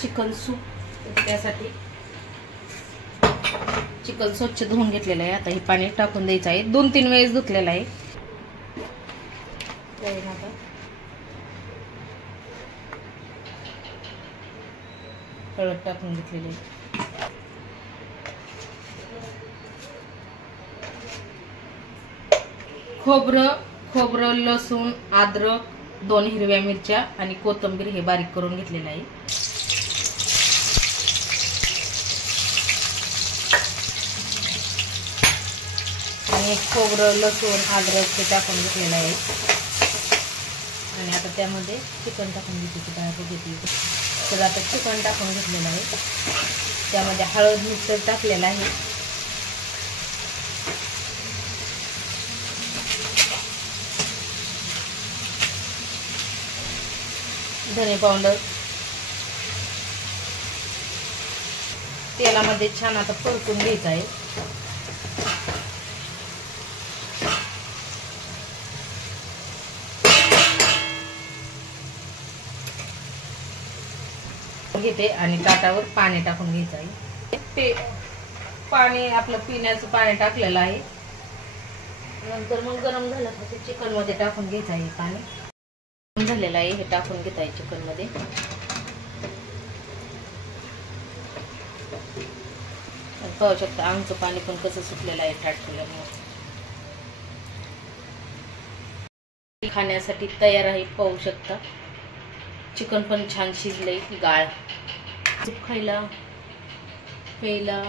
Chicken soup, त्यासाठी chicken स्वच्छ धुवून घेतलेलं आहे. आता हे पाणी टाकून द्यायचं आहे. 2-3 वेळेस धुतलेलं आहे. हळद टाकून घेतलेली आहे. खोबरं, लसूण, अद्रक, 2 हिरव्या मिरच्या आणि कोथिंबीर हे बारीक करून घेतलेलं आहे. आणि खोबरं, लसूण, अद्रक हे टाकून घेतलेलं आहे. आणि आता त्यामध्ये चिकन टाकून घेतली. तर आता चिकन टाकून घेतलेलं आहे. त्यामध्ये हळद, मीठ टाकलेलं आहे. धने पावडर, तेलामध्ये छान आता परतून घ्यायचं आहे. घेते आणि ताटावर पाणी टाकून घ्यायचं आहे. ते पाणी आपलं पिण्याचं पाणी टाकलेलं आहे. नंतर मग गरम झालं तर चिकन मध्ये टाकून घ्यायचं आहे. पाणी झालेलं आहे, हे टाकून घेत आहे चिकन मध्ये. पाहू शकता आमचं पाणी पण कसं सुटलेलं आहे ताट केल्यामुळे. खाण्यासाठी तयार आहे. पाहू शकता चिकन पण छान शिजलंय. गाळ खायला प्यायला